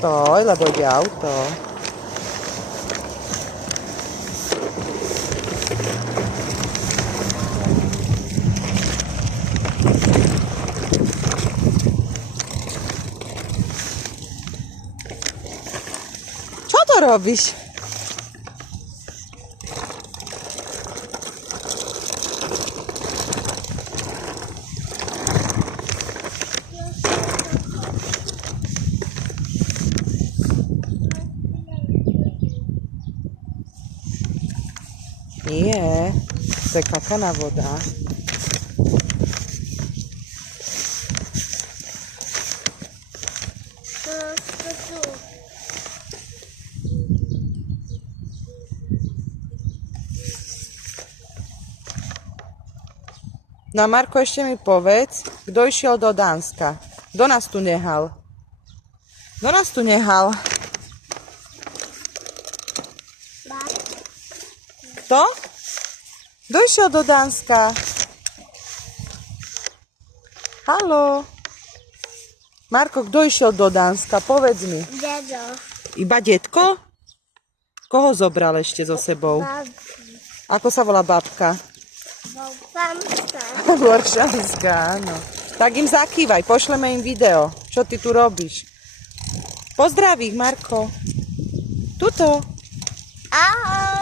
Stoj, lebo ide auto. Čo to robíš? Nie, to je kakaná voda. No Marko, ešte mi povedz, kto išiel do Dánska? Kto nás tu nehal? Kto nás tu nehal? Kto? Kto išiel do Dánska? Haló? Marko, kto išiel do Dánska? Povedz mi. Dedo. Iba detko? Koho zobral ešte so sebou? Ako sa volá babka? Boršanská, áno. Tak im zakývaj, pošleme im video. Čo ty tu robíš? Pozdrav ich, Marko. Tuto. Ahoj.